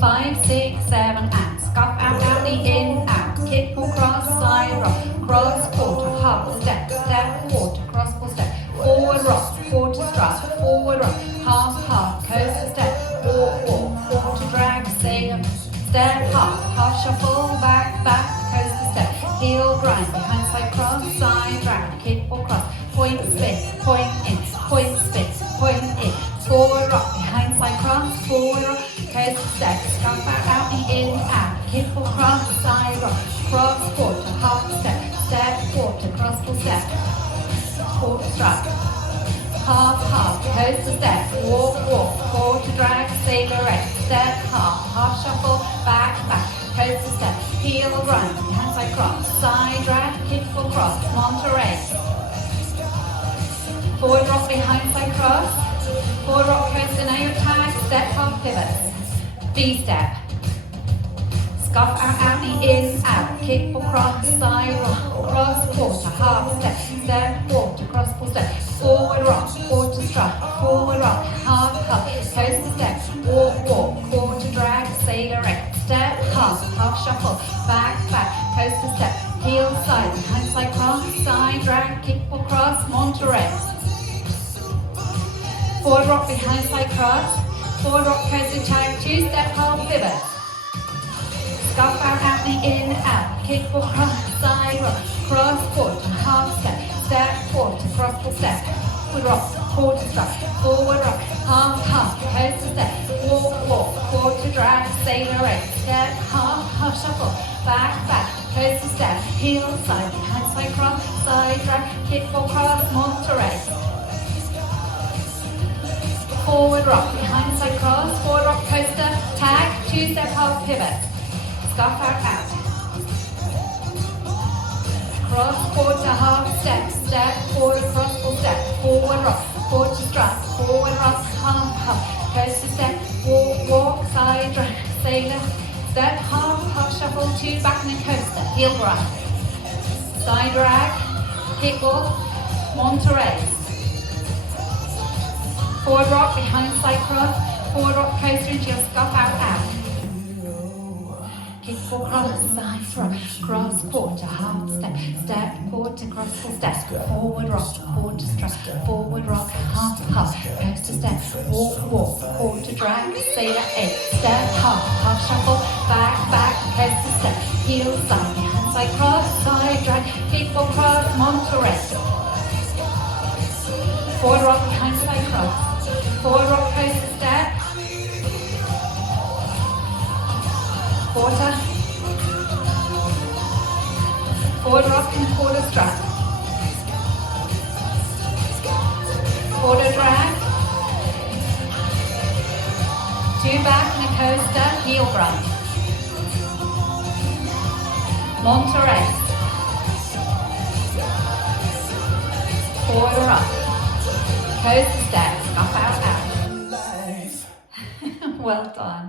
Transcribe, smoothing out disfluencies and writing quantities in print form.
5, 6, 7, and scuff out, out the in, out, kick or cross, side rock, cross, quarter, half, step, step, quarter, cross, full step, forward rock, quarter strut, forward rock, half, coaster step, walk, quarter drag, sailor, step, half shuffle, back, coaster step, heel grind, behind side cross, side drag, kick or cross, point spin, point in, point spin, point in, forward rock, behind side cross, forward rock, coaster step, scuff out the in, out, kick or cross, side rock, cross, quarter, half step, step, quarter, cross, full step, quarter strut, half, coaster step, walk, quarter drag, sailor right, step, half shuffle, back, coaster step, heel run, hand side cross, side drag, kick or cross, Monterey, forward rock, behind side cross, forward rock, coaster, now your tag, step, half pivot, V-step, scuff out the in, out, kick or cross, side rock, cross, quarter, half step, step, quarter, cross, full step, forward rock, quarter strut, forward rock, half, coaster step, walk, quarter drag, sailor right, step, half shuffle, back, coaster step, heel side, behind side cross, side drag, kick or cross, Monterey, forward rock, behind side cross, forward rock, coaster tag, 2-step, half pivot, scuff out the in, out, kick or cross, side rock, cross, quarter, half step, step, quarter, cross, full step, forward rock, quarter strut, forward rock, half, coaster step, walk, quarter drag, sailor right, step, half shuffle, back, coaster step, heel side, behind side cross, side drag, kick or cross, Monterey, forward rock, behind side cross, forward rock, coaster, tag, 2-step, half pivot, scuff out, cross, quarter, half step, step, forward, cross, full step, forward rock, quarter strut, forward rock, half, coaster step, walk, side drag, sailor, step, half shuffle, 2 back and then coaster, heel grind, side drag, kick off, Monterey, forward rock, behind side cross, forward rock, coaster into your scuff out, kick or cross, side rock, cross, quarter, half step, step, quarter, cross, full step, forward rock, quarter strut, forward rock, half, coaster step, walk, quarter drag, sailor 8, step, half shuffle, back, coaster step, heel side, behind side cross, side drag, kick or cross, Monterey, forward rock, behind side cross, forward rock, coaster step, quarter, forward rock and quarter strut, quarter drag, 2 back and a coaster, heel grind, Monterey, forward rock, coaster step, scuff out. Well done.